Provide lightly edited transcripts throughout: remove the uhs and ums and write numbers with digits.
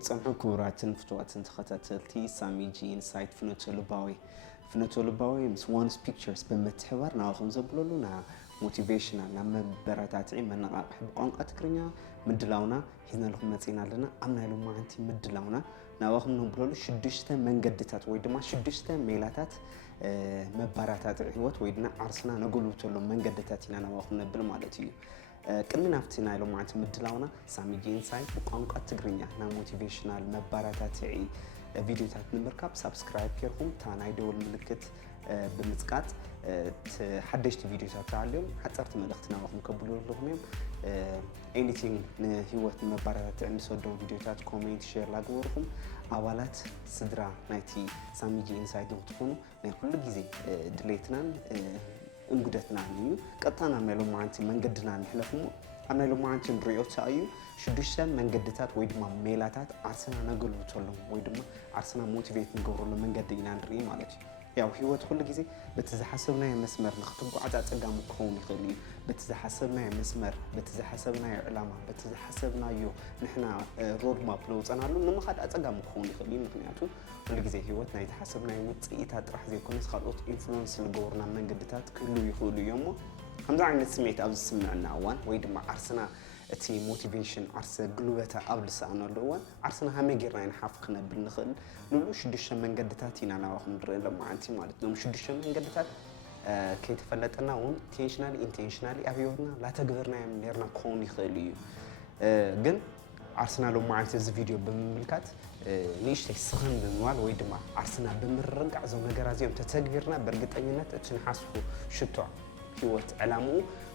تصنعوا كوراتن فتواتن تختاتلتي سامي جي انسايت فنوتو لباوي مس وانس بيكتشرز بمتحور ناخذ زبلولنا موتيفيشنال لما براتاتي من نحب قنقه تكرنيا مدلاونا هنا لكم مصينا لنا امنا لهم انتي مدلاونا ناخذ نبلولو شدشته منقدتات ወይ ድማ ሽዱሽተ ሜላታት መባራታት ህይወት ወይ ድማ አርሰና ነጎሉተሎ መንገደታት ኢና ናዋኹ ነብል ማለት እዩ ቅድሚ ናፍቲና ኢሎም ማለት ምድላውና ሳሚጂ ኢንሳይት ቋንቋ ትግርኛ ና ሞቲቬሽናል መባራታት ቪዲዮታት ንምርካብ ሰብስክራይብ ኬርኩም ታናይ ደወል ምልክት ብምጽቃት ተሐደሽቲ ቪዲዮታት አለዮም ሓጸርት መልእክት ናዋኹም ከብሉልኩም ኤኒቲንግ ህይወት መባራታት እንሰዶ ቪዲዮታት ኮሜንት ሼር ላግበርኩም አባላት ስድራ ናይቲ ሳሚጂ ኢንሳይት እንትኾኑ ናይ ኩሉ ግዜ ድሌትናን እንጉደትና ነው ቀጣና ማይሎም ማንቲ መንገድና ንሕለፍሙ አናይሎም ማንቲ ንሪኦት አዩ ሽዱሽተ መንገድታት ወይ ድማ ሜላታት አርሰና ነገሉተሎ ወይ ድማ አርሰና ሞቲቬት ንገብረሉ መንገድ ኢና ንርኢ ማለት እዩ ያው ህይወት ሁሉ ጊዜ በተዘሐሰብና መስመር ንختጓዓዛ ጸጋም ኮን ይኽእል በተዘሐሰብና መስመር በተዘሐሰብና ዕላማ በተዘሐሰብና ንሕና ሮድ ማፕ ለውጸናሉ ንመኻድ አጸጋም ኮን ይኽእል ምክንያቱ ሁሉ ጊዜ ህይወት ናይ ተሐሰብና ውጽኢታ ጥራሕ ዘይኮነስ ካልኦት ኢንፍሉዌንስ ለገወርና መንገድታት ክሉ ይኽእሉ እዮም همዛ ዓይነት ስሜት ኣብ ዝስምዕና እዋን ወይ ድማ አርሰና እቲ ሞቲቬሽን አርሰ ግሉበታ ኣብልሳና ኣለዋን አርሰና ሃመጌርና ይንሓፍ ክነብል ንኽእል ንሉ ሽዱሽተ መንገድታት ኢና ናዋኹም ንርኢ ማዓንቲ ማለት ነው ሽዱሽተ መንገድታት ከይተፈለጠና እውን ኢንቴንሽናሊ ኣብ ህይወትና ላተግብርናዮም ነርና ኮን ይኽእል እዩ ግን አርሰና ለማዓንቲ እዚ ቪዲዮ ብምልካት ንእሽተይ ስኽን ብምባል ወይ ድማ አርሰና ብምርግዕ ዞም ነገራት እዚኦም ተተግቢርና በእርግጠኝነት እቲ ንሓስቡ ሽቶ ህይወት ዕላሙ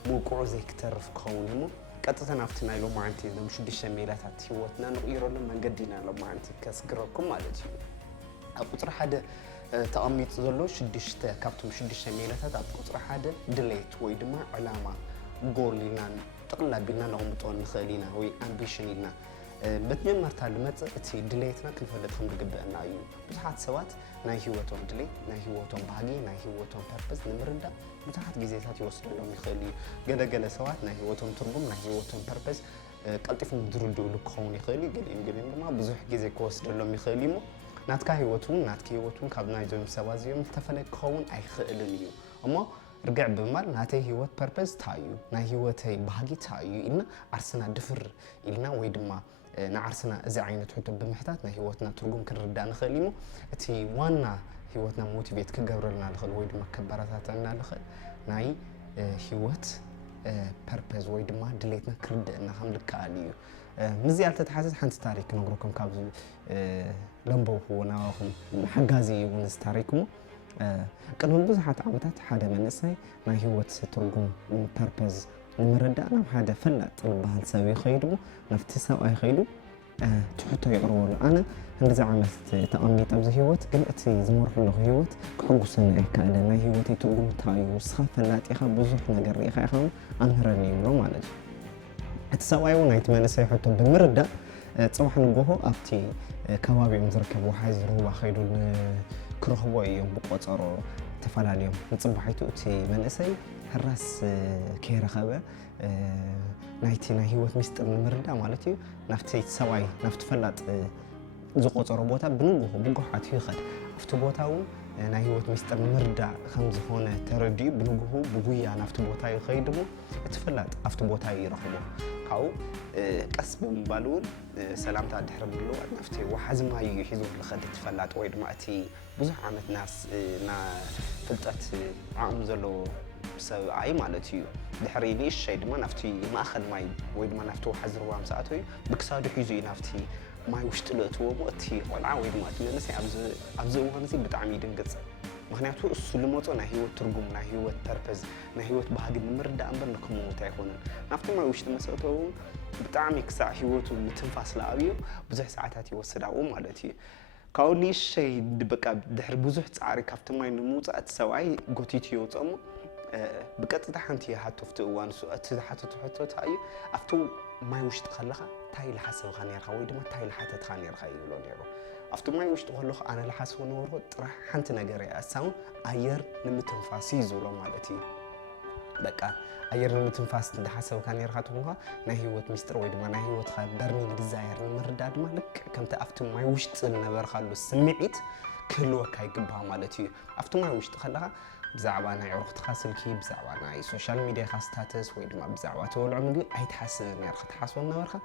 ሙቁዕ ዘይክተርፍ ክኸውን እሞ ቀጥታ ናፍትና ኢሎም ማዓንቲ ዞም ሽዱሽተ ሜላታት ህይወትና ንቕይረሉ መንገዲና ኢሎም ማዓንቲ ከስግረኩም ማለት እዩ ኣብ ቁጥሪ ሓደ ተቐሚጡ ዘሎ ሽዱሽተ ካብቶም ሽዱሽተ ሜላታት ኣብ ቁጥሪ ሓደ ድሌት ወይ ድማ ዕላማ ጎል ኢልና ጠቕላላ ቢልና ነቕምጦ ንኽእል ኢና ወይ ኣምቢሽን ኢልና በትጀመርታ ልመጽእ እቲ ድሌትና ክንፈልጥ ከም ዝግበአና እዩ ብዙሓት ሰባት ናይ ህይወቶም ድሌት ናይ ህይወቶም ባህጊ ናይ ህይወቶም ፐርፐዝ ንምርዳእ ብዙሓት ግዜታት ይወስደሎም ይኽእል እዩ ገለገለ ሰባት ናይ ህይወቶም ትርጉም ናይ ህይወቶም ፐርፐዝ ቀልጢፎም ዝርድኡሉ ክኸውን ይኽእል እዩ ገሊኦም ድማ ብዙሕ ግዜ ክወስደሎም ይኽእል እዩ ናትካ ህይወቱን ካብ ናይዞም ሰባት እዚኦም ዝተፈለየ ክኸውን ኣይኽእልን እዩ እሞ ርግዕ ብምባል ናተይ ህይወት ፐርፐዝ ታዩ ናይ ህይወተይ ባህጊ ታዩ ኢልና አርሰና ድፍር ኢልና ወይ ድማ ንዓርሰና እዚ ዓይነት ሕቶ ብምሕታት ናይ ህይወትና ትርጉም ክንርዳእ ንኽእል እዩ እቲ ዋና ህይወትና ሞቲቬት ክገብረልና ንኽእል ወይ ድማ ከበረታተልና ንኽእል ናይ ህይወት ፐርፐዝ ወይ ድማ ድሌትና ክርድአና ከም ልከኣል እዩ ምዚ ያልተተሓዘት ሓንቲ ታሪክ ነግረኩም ካብ ለንበብዎ ናባኹም ሓጋዚ እውን እዚ ታሪክ ሞ ቅድሚ ብዙሓት ዓመታት ሓደ መንእሰይ ናይ ህይወት ትርጉም ፐርፐዝ ንምርዳእ ናብ ሓደ ፈላጥ ዝበሃል ሰብ ይኸይዱ ናብቲ ሰብኣይ ይኸይዱ ትሕቶ የቕርበሉ ኣነ ክንዲዚ ዓመት ተቐሚጠ ኣብዚ ህይወት ግን እቲ ዝመርሑ ኣለኹ ህይወት ክሕጉሰኒ ኣይከኣለን ናይ ህይወተይ ትርጉም እንታይ እዩ ንስኻ ፈላጢ ኢኻ ብዙሕ ነገር ሪኢኻ ኢኻ ኣምህረኒ ይብሎ ማለት እዩ እቲ ሰብኣይ እውን ናይቲ መንእሰይ ሕቶ ብምርዳእ ፅባሕ ንጎሆ ኣብቲ ከባቢኦም ዝርከብ ወሓዚ ሩባ ኸይዱ ክረኽቦ እዮም ብቆፀሮ ተፈላለዮም ንፅባሒቱ እቲ መንእሰይ ሕራስ ከይረኸበ ናይቲ ናይ ህይወት ምስጢር ንምርዳእ ማለት እዩ ናፍቲ ሰብኣይ ናፍቲ ፈላጥ ዝቆፀሮ ቦታ ብንጉሆ ብጓሓት ይኸድ ኣብቲ ቦታ እውን ናይ ህይወት ምስጢር ንምርዳእ ከም ዝኾነ ተረዲኡ ብንጉሆ ብጉያ ናፍቲ ቦታ ይኸይድ እሞ እቲ ፈላጥ ኣብቲ ቦታ ይረኽቦ ካብኡ ቀስ ብምባል እውን ሰላምታ ድሕሪ ምልዋጥ ናፍቲ ወሓዚ ማይ ሒዙ ዝኸድ ትፈላጥ ወይ ድማ እቲ ብዙሕ ዓመት ና ፍልጠት ዓቕሚ ዘለዎ ሰብኣይ ማለት እዩ ድሕሪ ንእሽተይ ድማ ናፍቲ ማእኸል ማይ ወይ ድማ ናፍቲ ወሓዚ ሩባ ምሳኣቶ እዩ ብክሳዱ ሒዙ እዩ ናፍቲ ማይ ውሽጢ ለእትዎ እሞ እቲ ቆልዓ ወይ ድማ እቲ መንእሰይ ኣብዚ እዋን እዚ ብጣዕሚ ይድንግፅ ምክንያቱ እሱ ልመፆ ናይ ህይወት ትርጉም ናይ ህይወት ፐርፐዝ ናይ ህይወት ባህጊ ንምርዳእ እምበር ንክመውት ኣይኮነን ናፍቲ ማይ ውሽጢ መሰእተው ብጣዕሚ ክሳዕ ህይወቱ ምትንፋስ ለኣብዩ ብዙሕ ሰዓታት ይወስድ ኣብኡ ማለት እዩ ካብኡ ንእሽተይ በቃ ድሕሪ ብዙሕ ፃዕሪ ካብቲ ማይ ንምውፃእ እቲ ሰብኣይ ጎቲቱ የውፅእ እሞ ብቀጥታ ሓንቲ ሃቶፍቲ እዋን እሱ እቲ ዝሓተቱ ሕቶታ እዩ ኣብቲ ማይ ውሽጢ ከለኻ እንታይ ዝሓሰብካ ነርካ ወይ ድማ እንታይ ዝሓተትካ ነርካ ይብሎ ነይሩ ኣብቲ ማይ ውሽጢ ከለኹ ኣነ ዝሓስቦ ነበርኩ ጥራሕ ሓንቲ ነገር እያ እሳ እውን ኣየር ንምትንፋስ እዩ ዝብሎ ማለት እዩ በቃ አየር ምትንፋስ እንደሐሰብ ካን ይርኻትኩምካ ናይ ህይወት ሚስጥር ወይ ድማ ናይ ህይወትካ በርኒንግ ዲዛይር ንምርዳድ ማለት ከምቲ ኣብቲ ማይ ውሽጢ ዝነበርካሉ ስምዒት ክህልወካ ይግባእ ማለት እዩ ኣብቲ ማይ ውሽጢ ከለኻ ብዛዕባ ናይ ዕሩኽትካ ስልኪ ብዛዕባ ናይ ሶሻል ሚድያካ ስታተስ ወይ ድማ ብዛዕባ ተበልዖ ምግቢ ኣይትሓስብን ነርካ ትሓስቦ ነበርካ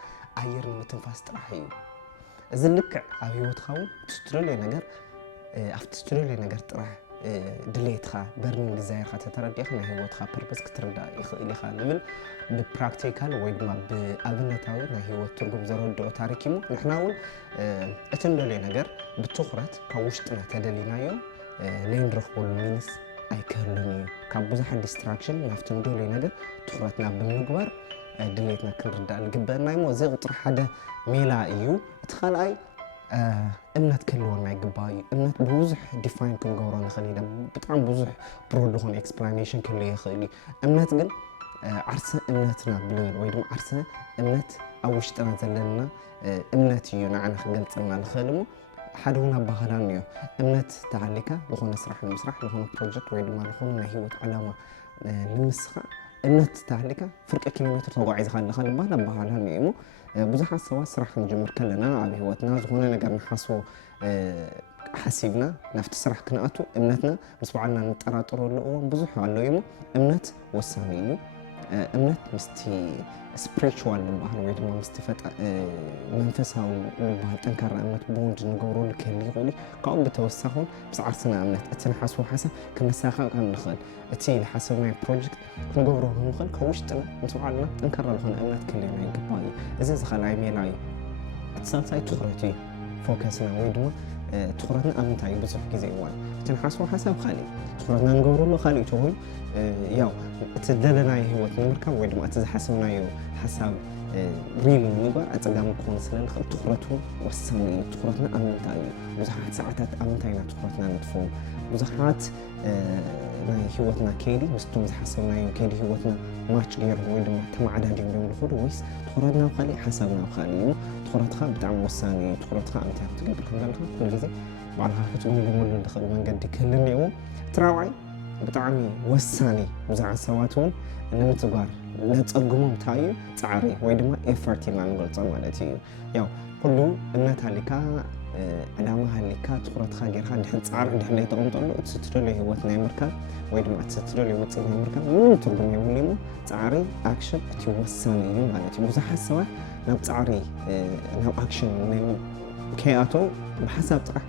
ኣየር ምትንፋስ ጥራሕ እዩ እዚ ልክዕ ኣብ ህይወትካ እውን ትስትረለየ ነገር ኣብቲ ትስትረለየ ነገር ጥራሕ ድሌትካ በርኒንግ ዲዛይርካ ተተረዲእካ ናይ ህይወትካ ፐርፐስ ክትርዳእ ይኽእል ኢኻ ንብል ብፕራክቲካል ወይ ድማ ብኣብነታዊ ናይ ህይወት ትርጉም ዘረድኦ ታሪክ እዩ ንሕና እውን እቲ ንደልዮ ነገር ብትኹረት ካብ ውሽጥና ተደሊናዮ ለይንረኽበሉ ሚንስ ኣይክህሉን እዩ ካብ ብዙሓት ዲስትራክሽን ናብቲ ንደልዮ ነገር ትኹረትና ብምግባር ድሌትና ክንርዳእ ንግበአና እሞ እዚ ቁጥሪ ሓደ ሜላ እዩ እቲ ካልኣይ እምነት ክህልወና ይግባእ እዩ እምነት ብብዙሕ ዲፋይን ክንገብሮ ንኽእል ኢና ብጣዕሚ ብዙሕ ብሮድ ዝኾነ ኤክስፕላኔሽን ክህልዎ ይኽእል እዩ እምነት ግን ዓርሰ እምነትና ብልብል ወይ ድማ ዓርሰ እምነት ኣብ ውሽጥና ዘለና እምነት እዩ ንዓና ክገልፀልና ንኽእል እሞ ሓደ እውን ኣባህላን እዩ እምነት ተሃሊካ ዝኾነ ስራሕ ንምስራሕ ዝኾነ ፕሮጀክት ወይ ድማ ዝኾነ ናይ ህይወት ዓላማ ንምስኻዕ እምነት ተሃሊካ ፍርቂ ኪሎ ሜትር ተጓዒዝካ ኣለካ ልባል ኣባህላን እዩ እሞ ብዙሓት ሰባት ስራሕ ክንጅምር ከለና ኣብ ህይወትና ዝኾነ ነገር ንሓስቦ ሓሲብና ናብቲ ስራሕ ክንኣቱ እምነትና ምስ በዓልና ንጠራጠረሉ እዋን ብዙሕ ኣሎ እሞ እምነት ወሳኒ እዩ እምነት ምስቲ ስፒሪቹዋል ዝበሃል ወይ ድማ ምስቲ መንፈሳዊ ዝበሃል ጠንካራ እምነት ቦንድ ንገብረሉ ክህሊ ይኽእል ካብኡ ብተወሳኺ እውን ምስ ዓርስና እምነት እቲ ንሓስቦ ሓሳብ ክነሳኻቕ ንኽእል እቲ ዝሓሰብናዮ ፕሮጀክት ክንገብሮ ንኽእል ካብ ውሽጥና ምስ በዓልና ጠንካራ ዝኾነ እምነት ክህልየና ይግባእ እዩ እዚ ዝኸልኣይ ሜላ እዩ እቲ ሳልሳይ ትኹረት እዩ ፎከስና ወይ ድማ ትኹረትና ኣብ ምንታይ እዩ ብዙሕ ግዜ እዋን እቲ ንሓስቦ ሓሳብ ካሊእ ትኹረትና ንገብረሉ ካሊእ ትኾን ያው እቲ ዝደለናዮ ህይወት ንምርካብ ወይ ድማ እቲ ዝሓሰብናዮ ሓሳብ ሪል ንምግባር ኣፀጋሚ ክኾን ስለዝኽእል ትኹረቱ ወሳኒ እዩ ትኹረትና ኣብ ምንታይ እዩ ብዙሓት ሰዓታት ኣብ ምንታይ ኢና ትኹረትና ንጥፍኡ ብዙሓት ናይ ህይወትና ከይዲ ምስቶም ዝሓሰብናዮ ከይዲ ህይወትና ማች ገይሩ ወይ ድማ ተመዓዳድዮም ዶ ይኽእሉ ወይስ ትኹረትና ኣብ ካሊእ ሓሳብና ኣብ ካሊእ እዩ ትኹረትካ ብጣዕሚ ወሳኒ እዩ ትኹረትካ ኣብ ምንታይ ክትገብር ከለካ ኩሉ ግዜ ባዕልካ ክትግምግመሉ ዝኽእል መንገዲ ክህሊ እኒአዎ እቲ ራብዓይ ብጣዕሚ ወሳኒ ብዙሓት ሰባት እውን ንምትጓር ለፀግሞም እንታይ እዩ ፃዕሪ ወይ ድማ ኤፈርት ኢልና ንገልፆ ማለት እዩ ያው ኩሉ እምነት ሃሊካ ዕላማ ሃሊካ ትኹረትካ ጌርካ ድሕሪ ፃዕሪ ድሕሪ ዘይተቐምጠሉ እቲ ትደልዮ ህይወት ናይ ምርካብ ወይ ድማ እቲ ትደልዮ ውፅኢት ናይ ምርካብ ምንም ትርጉም የብሉ እሞ ፃዕሪ ኣክሽን እቲ ወሳኒ እዩ ማለት እዩ ብዙሓት ሰባት ናብ ፃዕሪ ናብ ኣክሽን ከይኣተው ብሓሳብ ጥራሕ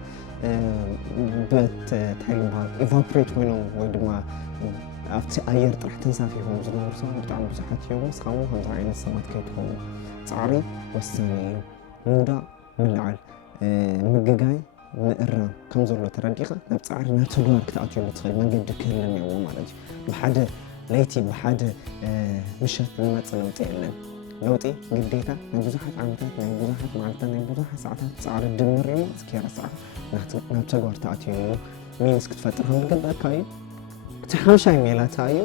እንታይ ዝበሃል ኢቫፖሬት ኮይኖም ወይ ድማ ኣብቲ ኣየር ጥራሕ ተንሳፊሖም ዝነበሩ ሰባት ብጣዕሚ ብዙሓት እዮም እስካብ ከምዚ ዓይነት ሰባት ከይትኾኑ ፃዕሪ ወሳኒ እዩ ምውዳቕ ምልዓል ምግጋይ ምእራም ከም ዘሎ ተረዲኻ ናብ ፃዕሪ ናብ ተግባር ክትኣትየሉ ትኽእል መንገዲ ክህሊ እኒአዎ ማለት እዩ ብሓደ ለይቲ ብሓደ ምሸት ዝመፅእ ለውጢ የለን ለውጢ ግዴታ ናይ ብዙሓት ዓመታት ናይ ብዙሓት መዓልታት ናይ ብዙሓት ሰዓታት ፃዕሪ ድምር እዩ እስከ ረስዓኻ ናብ ተግባር ተኣትየሉ ሚንስ ክትፈጥር ከም ዝግበአካ እዩ እቲ ሓምሻይ ሜላታ እዩ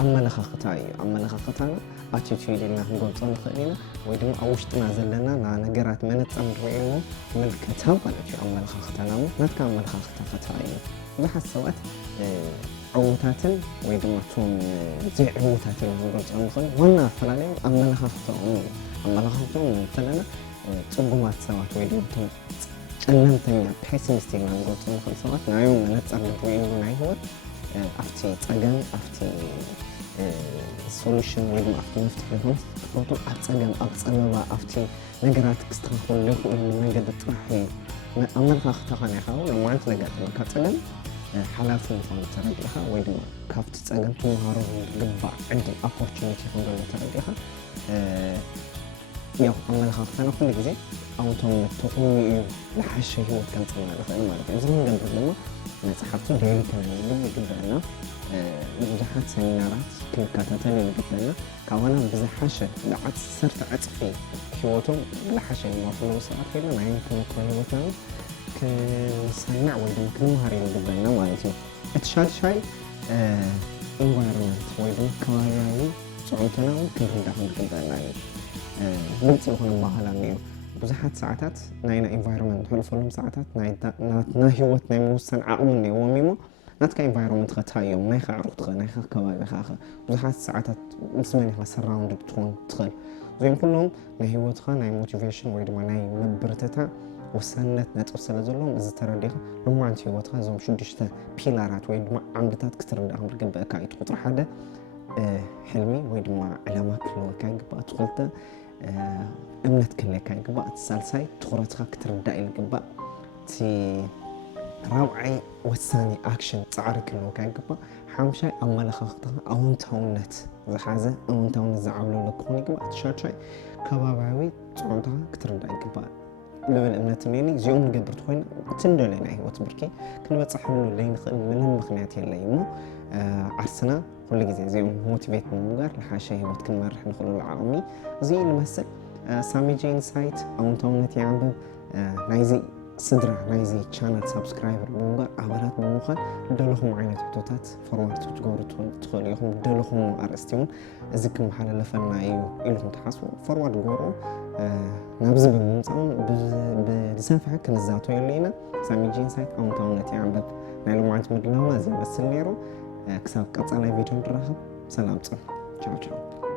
ኣመለኻኽታ እዩ ኣመለኻኽታና ኣቲቱድ ኢልና ክንገልፆ ንኽእል ኢና ወይ ድማ ኣብ ውሽጥና ዘለና ነገራት መነፀር ንሪእዎ ምልከታ ማለት እዩ ኣመለኻኽታና ሞ ናትካ ኣመለኻኽታ ፈታ እዩ ብዙሓት ሰባት ዕዉታትን ወይ ድማ እቶም ዘይዕዉታትን ክንገልፆ ንኽእል ዋና ኣፈላለዩ ኣመለኻኽቶኦም እዩ ኣመለኻኽቶኦም እንተለና ፅጉማት ሰባት ወይ ድማ እቶም ጨለምተኛ ፔሲሚስት ኢልና ንገልፆ ንኽእል ሰባት ናዮም መነፀር ንሪእሉ ናይ ህይወት ኣብቲ ፀገም ኣብቲ ሶሉሽን ወይ ድማ ኣብቲ መፍትሒ ይኹን ትኩረቱ ኣብ ፀገም ኣብ ፀበባ ኣብቲ ነገራት ክስተኻኸሉ ዘይኽእሉ መንገዲ ጥራሕ እዩ ኣመለኻኽታኻ ናይኻ እውን ኣብ መዓልቲ ዘጋጥመካ ፀገም ሓላፊ ምዃኑ ተረዲእኻ ወይ ድማ ካብቲ ፀገም ትመሃሮ ዝግባእ ዕድል ኦፖርቹኒቲ ክንገሎ ተረዲእኻ ያው ኣመለኻኽታና ኩሉ ግዜ ኣውቶማት ተኾኑ እዩ ዝሓሸ ህይወት ከምፅና ንኽእል ማለት እዩ እዚ ንገብር ድማ መፅሓፍቲ ዴይሊ ከነንብብ ይግበአና ብዙሓት ሰሚናራት ክንከታተል ይግበአና ካብና ብዝሓሸ ብ10 እጥፊ ህይወቶም ብዝሓሸ ይመርሕሉ ሰባት ከይልና ናይ ተመክሮ ህይወትና ክንሰምዕ ወይ ድማ ክንመሃር ይግበአና ማለት እዩ እቲ ሻድሻይ ኢንቫይሮንመንት ወይ ድማ ከባቢያዊ ፅዑንትና እውን ክንርዳእ ይግበአና እዩ ግልፂ ዝኾነ ባህላ እኒኦ ብዙሓት ሰዓታት ናይና ኢንቫይሮንመንት ንሕልፈሎም ሰዓታት ናይ ህይወት ናይ ምውሳን ዓቕሚ እኒአዎም እሞ ناتك environment خطايوم نايخ عروق تخل نايخ كواي خاخ بزحات ساعات مسمني خلا سراوند بتكون تخل زين كلهم نهي وتخل ناي motivation ويد ما ناي مبرتتا وسنت نتقف سلازلهم إذا ترى ليه لما أنت وتخل زوم شو دشته بيلارات ويد ما عملتات كتر من أمر جنب أكايد خطر حدا حلمي ويد ما علامات كله كاي جبا تخلته أمنت كله كاي جبا تسالساي تخرجها كتر دائل جبا تي راوعي وساني أكشن تعرف كله كاي جبا حامشاي أملا خاطها أون تونت زحازة أون تونت زعملوا لكوني جبا تشارشاي كباباوي تعودها كتر دائل جبا لبل أمنت ميني زيوم نقبرت خوين تندلين أي وتبركي كنا بتصحلوا اللي نخل منهم مخنياتي اللي يمو عرسنا كل جزء زيوم موتيفيت مونجر لحاشة وقت كنا رح ندخل العالمي زي المثل سامي جين سايت أو تونتي عم نايزي صدرة نايزي channel سبسكرايبر مونجر عبارات ممخل دلهم عينة حطوتات فروارد تجوروا تدخل يهم دلهم أرستيون ذكر محل لفنا إلهم تحسوا فروارد جورو نبز بمنصون بلسافة كنزاتو يلينا سامي جين سايت أو تونتي عم نايلو معت مدلونا زي بس الليرو كساب قطع لي فيديو نراخب سلام تشاو